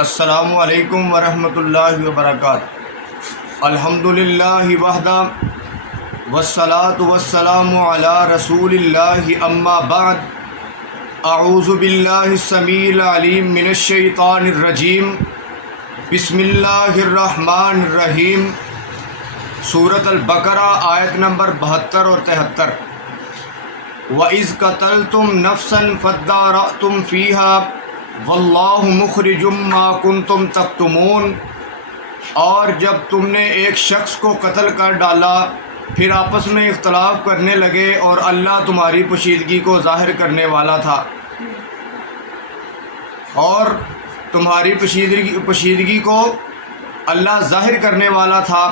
السلام علیکم ورحمۃ اللہ وبرکاتہ۔ الحمدللہ وحدہ والصلاۃ والسلام علی رسول اللہ، اما بعد، اعوذ باللہ السمیع العلیم من الشیطان الرجیم، بسم اللہ الرحمن الرحیم۔ سورۃ البقرہ آیت نمبر 72 اور 73۔ وَإِذْ قَتَلْتُمْ نَفْسًا فَادَّارَأْتُمْ فِيهَا وَاللَّهُ مُخْرِجٌ مَا كُنْتُمْ تَكْتُمُونَ، اور جب تم نے ایک شخص کو قتل کر ڈالا پھر آپس میں اختلاف کرنے لگے اور اللہ تمہاری پوشیدگی کو ظاہر کرنے والا تھا، اور تمہاری پوشیدگی کو اللہ ظاہر کرنے والا تھا۔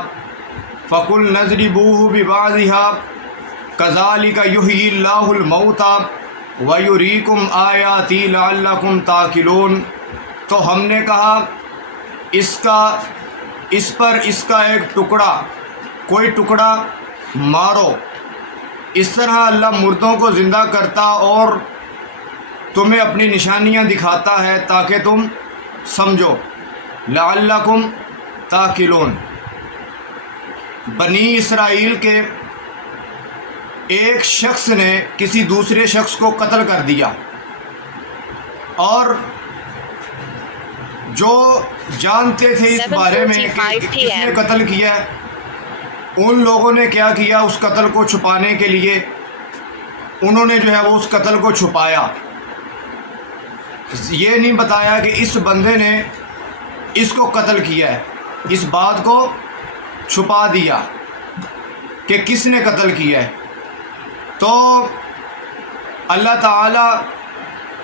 فَقُلْ نَضْرِبُوهُ بِبَعْضِهَا كَذَلِكَ يُحْيِي اللَّهُ الْمَوْتَى وَيُرِيكُمْ آيَاتِهِ لَعَلَّكُمْ تَعْقِلُونَ، تو ہم نے کہا اس پر ایک ٹکڑا، کوئی ٹکڑا مارو، اس طرح اللہ مردوں کو زندہ کرتا اور تمہیں اپنی نشانیاں دکھاتا ہے تاکہ تم سمجھو۔ لعلکم تعقلون۔ بنی اسرائیل کے ایک شخص نے کسی دوسرے شخص کو قتل کر دیا، اور جو جانتے تھے اس بارے میں کہ کس نے قتل کیا ہے، ان لوگوں نے کیا کیا، اس قتل کو چھپانے کے لیے انہوں نے وہ اس قتل کو چھپایا۔ یہ نہیں بتایا کہ اس بندے نے اس کو قتل کیا ہے، اس بات کو چھپا دیا کہ کس نے قتل کیا ہے۔ تو اللہ تعالیٰ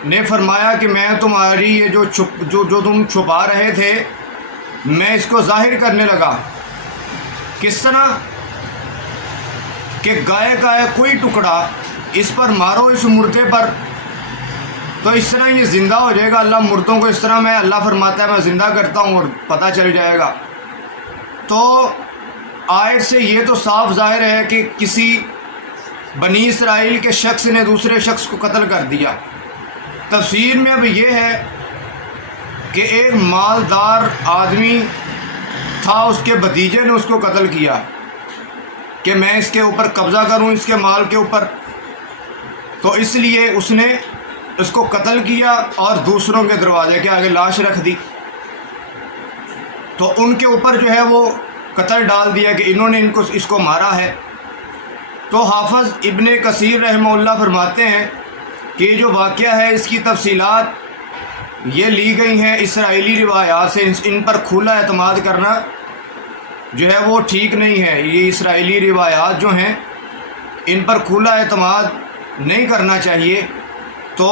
نے فرمایا کہ میں تمہاری یہ جو تم چھپا رہے تھے، میں اس کو ظاہر کرنے لگا۔ کس طرح کہ گائے کا ہے کوئی ٹکڑا، اس پر مارو، اس مردے پر، تو اس طرح یہ زندہ ہو جائے گا۔ اللہ مردوں کو اس طرح اللہ فرماتا ہے میں زندہ کرتا ہوں اور پتہ چل جائے گا۔ تو آیت سے یہ تو صاف ظاہر ہے کہ کسی بنی اسرائیل کے شخص نے دوسرے شخص کو قتل کر دیا۔ تفسیر میں اب یہ ہے کہ ایک مالدار آدمی تھا، اس کے بھتیجے نے اس کو قتل کیا کہ میں اس کے اوپر قبضہ کروں، اس کے مال کے اوپر، تو اس لیے اس نے اس کو قتل کیا اور دوسروں کے دروازے کے آگے لاش رکھ دی۔ تو ان کے اوپر وہ قتل ڈال دیا کہ انہوں نے اس کو مارا ہے۔ تو حافظ ابن کثیر رحمہ اللہ فرماتے ہیں کہ یہ جو واقعہ ہے اس کی تفصیلات یہ لی گئی ہیں اسرائیلی روایات سے۔ ان پر کھلا اعتماد کرنا وہ ٹھیک نہیں ہے۔ یہ اسرائیلی روایات جو ہیں ان پر کھلا اعتماد نہیں کرنا چاہیے۔ تو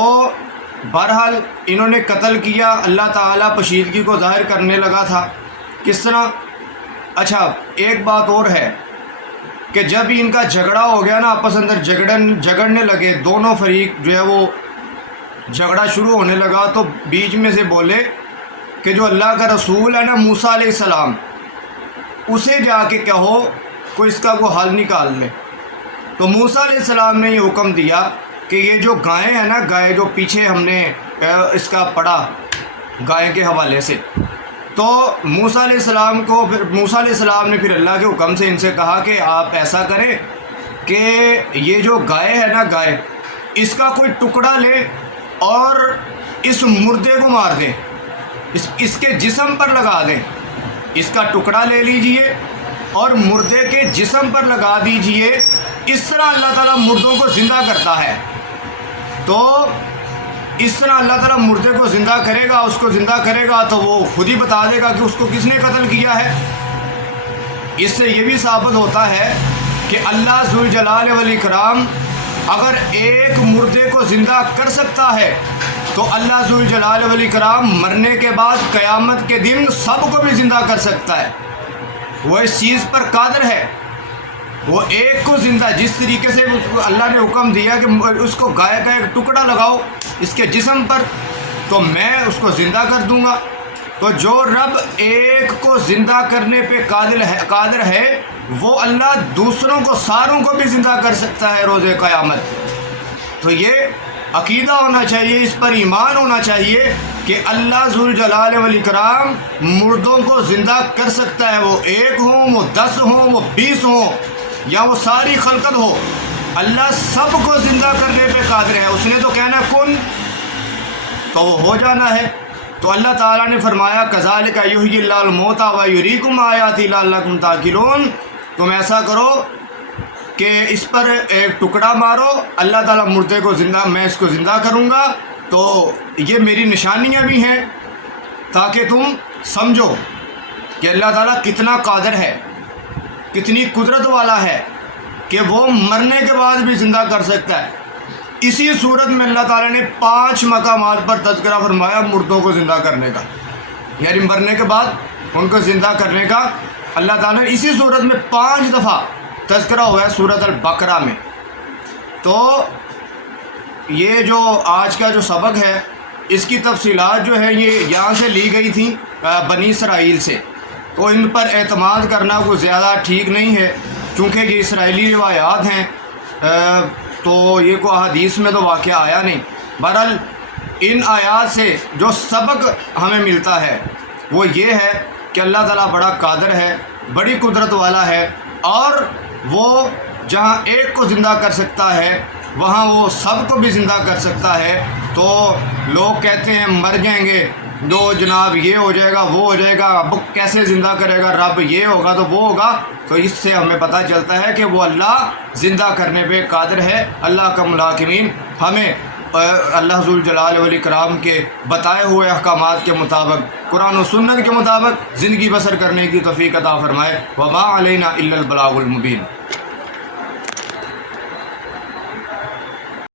بہرحال انہوں نے قتل کیا، اللہ تعالیٰ پوشیدگی کو ظاہر کرنے لگا تھا۔ کس طرح؟ اچھا، ایک بات اور ہے کہ جب ان کا جھگڑا ہو گیا نا، آپس اندر جھگڑنے لگے، دونوں فریق وہ جھگڑا شروع ہونے لگا، تو بیچ میں سے بولے کہ جو اللہ کا رسول ہے نا موسیٰ علیہ السلام، اسے جا کے کہو کوئی اس کا حل نکال لے۔ تو موسیٰ علیہ السلام نے یہ حکم دیا کہ یہ جو گائے ہیں نا، گائے جو پیچھے ہم نے اس کا پڑھا گائے کے حوالے سے، تو موسیٰ علیہ السلام نے پھر اللہ کے حکم سے ان سے کہا کہ آپ ایسا کریں کہ یہ جو گائے ہے نا، گائے، اس کا کوئی ٹکڑا لے اور اس مردے کو مار دیں، اس کے جسم پر لگا دیں۔ اس کا ٹکڑا لے لیجئے اور مردے کے جسم پر لگا دیجئے۔ اس طرح اللہ تعالیٰ مردوں کو زندہ کرتا ہے۔ تو اس طرح اللہ تعالیٰ مردے کو زندہ کرے گا، اس کو زندہ کرے گا تو وہ خود ہی بتا دے گا کہ اس کو کس نے قتل کیا ہے۔ اس سے یہ بھی ثابت ہوتا ہے کہ اللہ ذوالجلال والاکرام اگر ایک مردے کو زندہ کر سکتا ہے تو اللہ ذوالجلال والاکرام مرنے کے بعد قیامت کے دن سب کو بھی زندہ کر سکتا ہے۔ وہ اس چیز پر قادر ہے۔ وہ ایک کو زندہ، جس طریقے سے اللہ نے حکم دیا کہ اس کو گائے کا ایک ٹکڑا لگاؤ اس کے جسم پر تو میں اس کو زندہ کر دوں گا۔ تو جو رب ایک کو زندہ کرنے پہ قادر ہے، وہ اللہ دوسروں کو، ساروں کو بھی زندہ کر سکتا ہے روز قیامت۔ تو یہ عقیدہ ہونا چاہیے، اس پر ایمان ہونا چاہیے کہ اللہ ذوالجلال والاکرام مردوں کو زندہ کر سکتا ہے، وہ 1 ہوں، وہ 10 ہوں، وہ 20 ہوں، یا وہ ساری خلقت ہو، اللہ سب کو زندہ کرنے پہ قادر ہے۔ اس نے تو کہنا کن تو وہ ہو جانا ہے۔ تو اللہ تعالیٰ نے فرمایا کذالک یحیی اللہ الموتى ویریکم آیاتی لعلکم تعقلون، تم ایسا کرو کہ اس پر ایک ٹکڑا مارو، اللہ تعالیٰ مردے کو زندہ، میں اس کو زندہ کروں گا، تو یہ میری نشانیاں بھی ہیں تاکہ تم سمجھو کہ اللہ تعالیٰ کتنا قادر ہے، کتنی قدرت والا ہے کہ وہ مرنے کے بعد بھی زندہ کر سکتا ہے۔ اسی صورت میں اللہ تعالیٰ نے 5 مقامات پر تذکرہ فرمایا مردوں کو زندہ کرنے کا، یعنی مرنے کے بعد ان کو زندہ کرنے کا اللہ تعالیٰ نے اسی صورت میں 5 دفعہ تذکرہ ہوا ہے سورۃ البقرہ میں۔ تو یہ جو آج کا جو سبق ہے اس کی تفصیلات جو ہے یہ یہاں سے لی گئی تھیں بنی اسرائیل سے، تو ان پر اعتماد کرنا کوئی زیادہ ٹھیک نہیں ہے چونکہ یہ اسرائیلی روایات ہیں، تو یہ کوئی حدیث میں تو واقعہ آیا نہیں۔ بہرحال ان آیات سے جو سبق ہمیں ملتا ہے وہ یہ ہے کہ اللہ تعالیٰ بڑا قادر ہے، بڑی قدرت والا ہے، اور وہ جہاں ایک کو زندہ کر سکتا ہے وہاں وہ سب کو بھی زندہ کر سکتا ہے۔ تو لوگ کہتے ہیں مر جائیں گے جو جناب یہ ہو جائے گا وہ ہو جائے گا، اب کیسے زندہ کرے گا رب، یہ ہوگا تو وہ ہوگا، تو اس سے ہمیں پتہ چلتا ہے کہ وہ اللہ زندہ کرنے پہ قادر ہے۔ اللہ کا ملاکمین ہمیں اللہ ذوالجلال والاکرام کے بتائے ہوئے احکامات کے مطابق، قرآن و سنت کے مطابق زندگی بسر کرنے کی توفیق عطا فرمائے۔ وما علینا الا البلاغ المبین۔